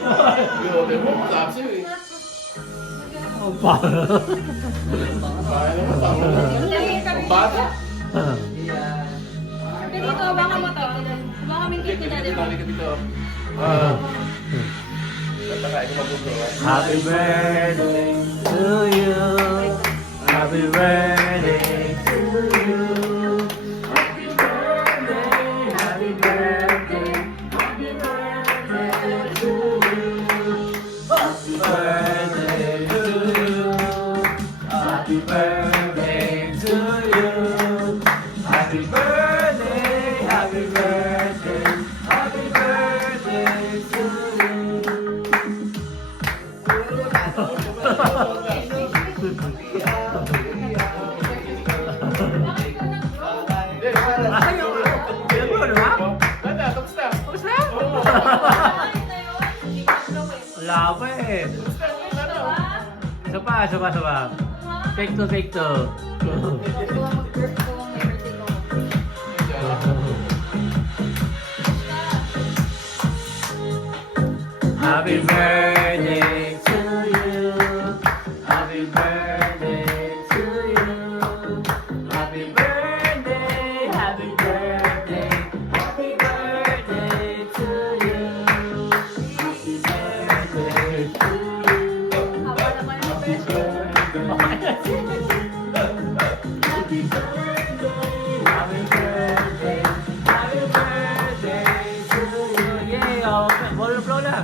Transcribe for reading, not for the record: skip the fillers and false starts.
Grabe mo, kasi eh. Opa. Kaya naman, tama na. Ang bata. Dito, baka mo to. Baka may cake na dito. Balik ka dito. Tatakain ko mag-ugo. Happy birthday to you. Happy birthday to you. Happy birthday, happy birthday, happy birthday to you. Happy birthday to you. Happy birthday to you. Happy birthday, happy birthday, happy birthday to you. Wala pa eh. Isa pa. Take two. Happy birthday to you. Happy birthday to you. Happy birthday, happy birthday, happy birthday to you. Happy birthday to you. Happy birthday. Happy birthday, happy birthday, happy birthday to you. Yay! Oh, ball flow na.